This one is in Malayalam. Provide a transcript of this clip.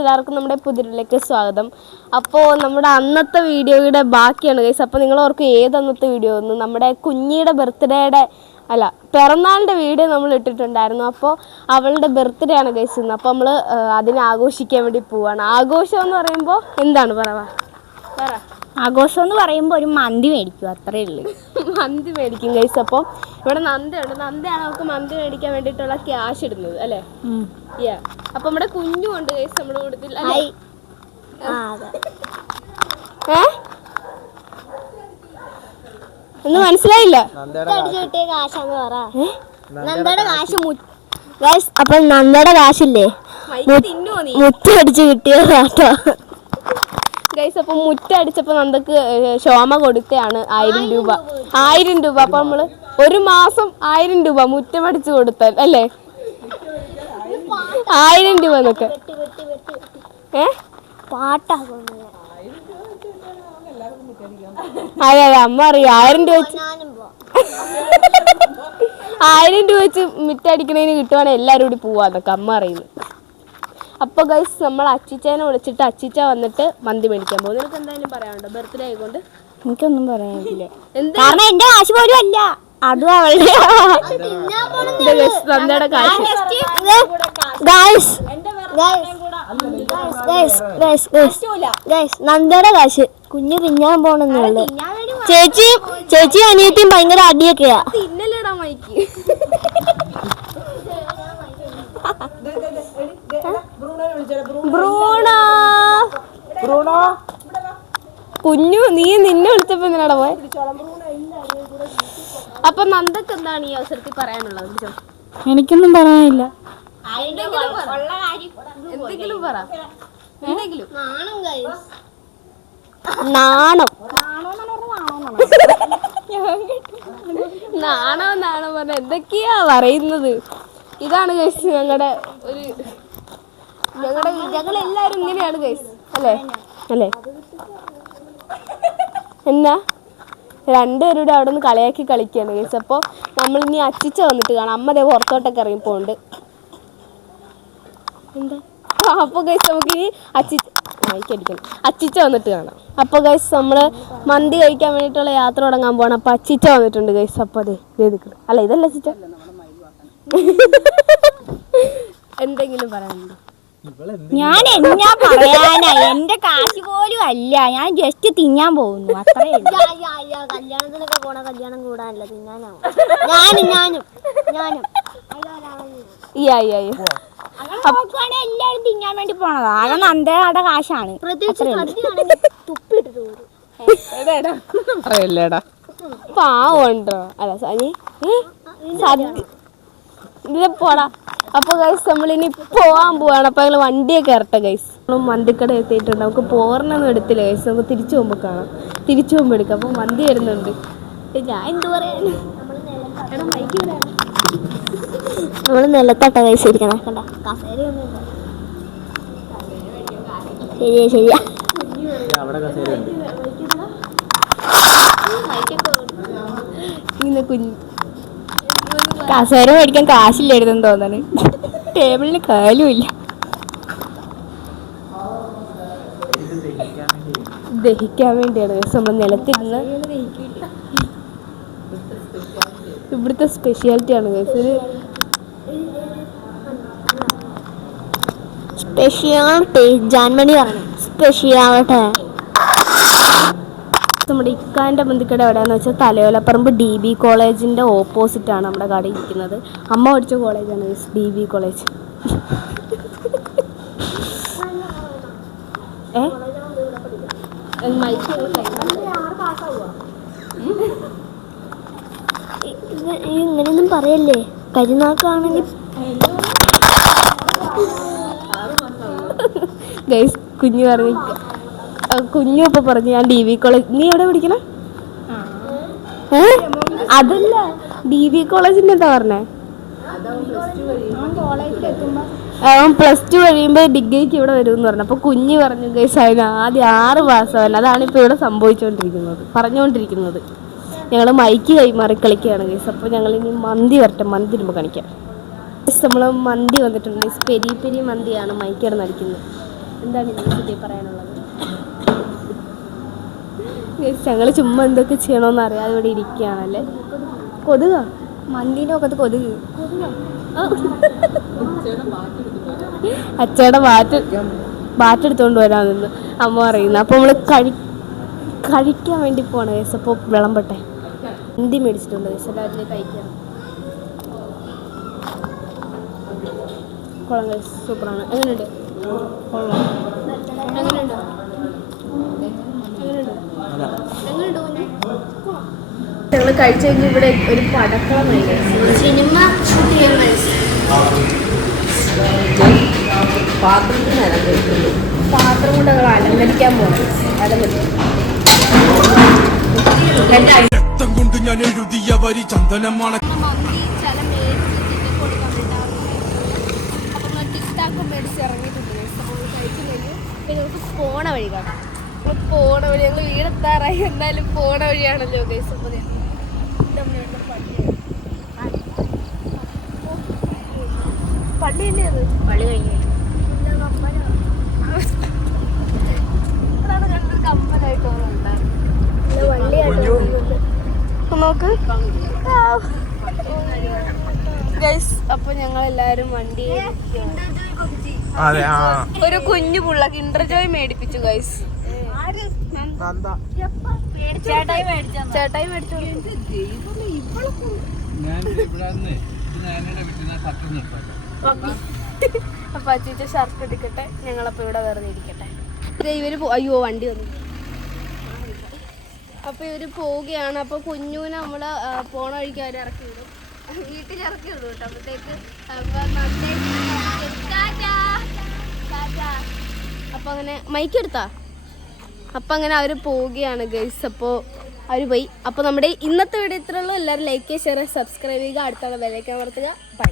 എല്ലാവർക്കും നമ്മുടെ പുതിരിലേക്ക് സ്വാഗതം. അപ്പോൾ നമ്മുടെ അന്നത്തെ വീഡിയോയുടെ ബാക്കിയാണ് ഗൈസ്. അപ്പോൾ നിങ്ങൾ ഓർക്കും ഏതന്നത്തെ വീഡിയോ എന്ന്, നമ്മുടെ കുഞ്ഞിയുടെ ബർത്ത്ഡേയുടെ പിറന്നാളിൻ്റെ വീഡിയോ നമ്മൾ ഇട്ടിട്ടുണ്ടായിരുന്നു. അപ്പോൾ അവളുടെ ബർത്ത്ഡേ ആണ് ഗൈസ് ഇന്ന്. അപ്പോൾ നമ്മൾ അതിനെ ആഘോഷിക്കാൻ വേണ്ടി പോവാണ്. ആഘോഷം എന്ന് പറയുമ്പോൾ എന്താണ് പറ ആഘോഷം എന്ന് പറയുമ്പോൾ ഒരു മന്തി മേടിക്കും, അത്രേ ഉള്ളൂ. മന്തി മേടിക്കും ഗൈസ്. അപ്പോൾ ഇവിടെ നന്ദയുണ്ട്. നന്ദയാണ് അവർക്ക് മന്തി മേടിക്കാൻ വേണ്ടിയിട്ടുള്ള ക്യാഷ് ഇടുന്നത് അല്ലേ? അപ്പൊ നമ്മുടെ കുഞ്ഞുണ്ട് ഗൈസ് നമ്മുടെ കൂട്ടത്തിൽ. ഒന്നും മനസ്സിലായില്ല. അപ്പൊ നന്ദയുടെ കാശില്ലേ മുറ്റടിച്ച് കിട്ടിയതാട്ടോ ഗൈസ്. അപ്പൊ മുറ്റടിച്ചപ്പോ നന്ദക്ക് ക്ഷോമ കൊടുത്തതാണ് 1000 രൂപ. 1000 രൂപ. അപ്പൊ നമ്മള് ഒരു മാസം 1000 രൂപ മുറ്റമടിച്ച് കൊടുത്താൽ അല്ലേ? 1000 രൂപ എന്നൊക്കെ അതെ അതെ അമ്മ അറിയാം. 1000 രൂപ വെച്ച് 1000 രൂപ വെച്ച് മുറ്റടിക്കണേന് കിട്ടുവാണെങ്കിൽ എല്ലാവരും കൂടി പോവാന്നൊക്കെ അമ്മ അറിയുന്നു. അപ്പോൾ ഗൈസ് നമ്മൾ അച്ചിച്ചേനെ വിളിച്ചിട്ട് അച്ചിച്ച വന്നിട്ട് മന്തി മേടിക്കാൻ പോകും. നിനക്ക് എന്തായാലും പറയാനുണ്ടോ? ബർത്ത്ഡേ ആയിക്കൊണ്ട് എനിക്കൊന്നും പറയാനില്ല, കാരണം എന്റെ കാശ് പോലും അല്ല, അതും അവളുടെ നന്ദയുടെ കാശ്. നന്ദയുടെ കാശ് കുഞ്ഞു തിന്നാൻ പോണെന്നുള്ളു. ചേച്ചി അനിയത്തിയും ഭയങ്കര അടിയൊക്കെയാ. തിന്നല്ലേടാ മൈക്ക്. കുഞ്ഞു നീ നിന്നെ വിളിച്ചപ്പോ എന്തിനാടാ പോയെ? അപ്പൊ നന്ദക്ക് എന്താണ് ഈ അവസരത്തിൽ പറയാനുള്ളത്? എനിക്കൊന്നും പറയാനില്ല. എന്തെങ്കിലും പറ. നാണം നാണോ പറഞ്ഞ എന്തൊക്കെയാ പറയുന്നത്? ഇതാണ് ഗൈസ് ഞങ്ങളെല്ലാരും ഇങ്ങനെയാണ് ഗൈസ് അല്ലേ? എന്നാ രണ്ടുപേരുടെ അവിടെ നിന്ന് കളിയാക്കി കളിക്കുകയാണ് ഗൈസ്. അപ്പോൾ നമ്മളിനി അച്ചിച്ച വന്നിട്ട് കാണാം. അമ്മ ദേ പുറത്തോട്ടൊക്കെ ഇറങ്ങി പോകുന്നുണ്ട്. എന്താ? അപ്പോൾ ഗൈസ് നമുക്കിനി അച്ചിച്ച വന്നിട്ട് കാണാം. അപ്പോൾ ഗൈസ് നമ്മൾ മന്തി കഴിക്കാൻ വേണ്ടിയിട്ടുള്ള യാത്ര തുടങ്ങാൻ പോകണം. അപ്പോൾ അച്ചിച്ച വന്നിട്ടുണ്ട് ഗൈസ്. അപ്പോൾ അതെ നിൽക്കണം. അല്ല ഇതല്ല അച്ചിച്ച. എന്തെങ്കിലും പറയാനുണ്ടോ? ഞാൻ എന്നാ പറയാനാ, എന്റെ കാശ് പോലും അല്ല, ഞാൻ ജസ്റ്റ് തിന്നാൻ പോകുന്നു, അത്രേ. കല്യാണത്തിനൊക്കെ പോണ കല്യാണം കൂടാനല്ല, തിന്നാനാവും. ഞാനും എല്ലാരും തിന്നാൻ വേണ്ടി പോണതാ. ആകെ നന്ദയുടെ കാശാണ്. പാവണ്ടോ അല്ല സദ്യ പോടാ. അപ്പോൾ ഗൈസ് നമ്മളിനി പോകാൻ പോവാണ്. അപ്പോൾ ഞങ്ങൾ വണ്ടിയൊക്കെ ഇറട്ടെ ഗൈസ്. നമ്മൾ മന്തിക്കട എത്തിയിട്ടുണ്ട്. നമുക്ക് പോർണൊന്നും എടുത്തില്ല ഗൈസ്. നമുക്ക് തിരിച്ചു പോകുമ്പോൾ കാണാം. തിരിച്ചു പോകുമ്പോൾ എടുക്കാം. അപ്പോൾ മന്തി വരുന്നുണ്ട്. ഞാൻ എന്ത് പറയാൻ, നമ്മൾ നിലത്തട്ട കൈസ് ഇരിക്കണം. ശരിയാ ഇങ്ങനെ കുഞ്ഞു കസേര മേടിക്കാൻ കാശില്ലായിരുന്നു തോന്നാണ്. ടേബിളിന് കാലുമില്ല. ദഹിക്കാൻ വേണ്ടിയാണ് നമ്മൾ നിലത്തിരുന്ന്. ഇവിടുത്തെ സ്പെഷ്യാലിറ്റിയാണ് ഗൈസ്. സ്പെഷ്യാലിറ്റി ജാൻമണി പറഞ്ഞു സ്പെഷ്യാലിറ്റി. നമ്മുടെ ഇക്കാൻ്റെ മന്തിക്കട എവിടെയാണെന്ന് വെച്ചാൽ തലയോലപ്പറമ്പ് DB കോളേജിൻ്റെ ഓപ്പോസിറ്റാണ് നമ്മുടെ കട ഇരിക്കുന്നത്. അമ്മ പഠിച്ച കോളേജാണ് DB കോളേജ്. ഇങ്ങനെയൊന്നും പറയല്ലേ, കരിനാക്കാണെങ്കിൽ. ഗൈസ് കുഞ്ഞു പറഞ്ഞു, കുഞ്ഞു ഇപ്പൊ പറഞ്ഞു ഞാൻ DB കോളേജ്. നീ എവിടെ പഠിക്കണേ? അതല്ല DB കോളേജിന്റെ എന്താ പറഞ്ഞേ? അവൻ +2 കഴിയുമ്പോൾ ഡിഗ്രിക്ക് ഇവിടെ വരുമെന്ന് പറഞ്ഞു. അപ്പോൾ കുഞ്ഞ് പറഞ്ഞു ഗൈസ് അതിന് ആദ്യം 6 മാസമല്ല. അതാണ് ഇപ്പോൾ ഇവിടെ പറഞ്ഞുകൊണ്ടിരിക്കുന്നത്. ഞങ്ങൾ മൈക്ക് കൈമാറി കളിക്കുകയാണ് ഗൈസ്. അപ്പോൾ ഞങ്ങളിനി മന്തി വരട്ടെ, മന്തി വരുമ്പോൾ കാണിക്കാം. നമ്മൾ മന്തി വന്നിട്ടുണ്ട്. പെരി പെരി മന്തിയാണ് മൈക്ക് കിടന്നടിക്കുന്നത്. എന്താണ് ഇതിനെപ്പറ്റി പറയാനുള്ളത്? ഞങ്ങൾ ചുമ്മാ എന്തൊക്കെ ചെയ്യണമെന്ന് അറിയാതെ ഇവിടെ ഇരിക്കുകയാണല്ലേ. കൊതുക മന്തിൻ്റെ ഒക്കെ കൊതുക്. അച്ചയുടെ ബാറ്റെടുത്തോണ്ട് വരാമെന്ന് അമ്മ പറയുന്നു. അപ്പോൾ നമ്മൾ കഴിക്കാൻ വേണ്ടി പോവാണ് കേസ്. അപ്പോൾ വിളമ്പട്ടെ. മന്തി മേടിച്ചിട്ടുണ്ട് കേസ്, എല്ലാവരും കഴിക്കണം. കൊള്ളാം കേസ്, സൂപ്പറാണ്. എങ്ങനെയുണ്ട്? കൊള്ളാം. എങ്ങനെയുണ്ട്? ഞങ്ങൾ കഴിച്ചു കഴിഞ്ഞ് ഇവിടെ ഒരു പടക്കളമായി സിനിമ ഷൂട്ട് ചെയ്യാൻ പാത്രം കൊണ്ട് ഞങ്ങൾ അലങ്കരിക്കാൻ പോകണം. രക്തം കൊണ്ട് ഞാൻ എഴുതിയ വരി ചന്ദനമാണ്. പോണ വഴി കാണാം. പോണ വഴി ഞങ്ങൾ വീടെത്താറായി, എന്നാലും പോണ വഴിയാണല്ലോ ഗൈസ്. അപ്പോൾ പള്ളി തന്നെയത്. പള്ളി കഴിഞ്ഞു. അതാണ് കണ്ടൊരു കമ്പലായിട്ട് നോക്ക് ഗൈസ്. അപ്പൊ ഞങ്ങൾ എല്ലാരും വണ്ടി ഒരു കുഞ്ഞു പുള്ള കിൻഡർജോയ് മേടിപ്പിച്ചു ഗൈസ്. ചേട്ടായി മേടിച്ചു. അപ്പൊ അച്ഛച്ച ഷർട്ട് എടുക്കട്ടെ. ഞങ്ങളപ്പോ ഇവിടെ വേറെ ഇരിക്കട്ടെ. ഇവര് അയ്യോ വണ്ടി വന്നു. അപ്പൊ ഇവര് പോവുകയാണ്. അപ്പൊ കുഞ്ഞുവിനെ നമ്മള് പോണ വഴിക്ക് അവര് ഇറക്കി വിടും, വീട്ടിൽ ഇറക്കി വിടും കേട്ടോ. അപ്പത്തേക്ക് അപ്പൊ അങ്ങനെ മൈക്കെടുത്താ. അപ്പം അങ്ങനെ അവർ പോവുകയാണ് ഗൈസ്. അപ്പോൾ അവർ പോയി. അപ്പോൾ നമ്മുടെ ഇന്നത്തെ വീഡിയോ ഇത്രയുള്ളൂ. എല്ലാവരും ലൈക്ക് ചെയ്യുക, ഷെയർ ചെയ്യുക, സബ്സ്ക്രൈബ് ചെയ്യുക. അടുത്തുള്ള ബെല്ലൈക്കൺ അമർത്തുക. ബൈ.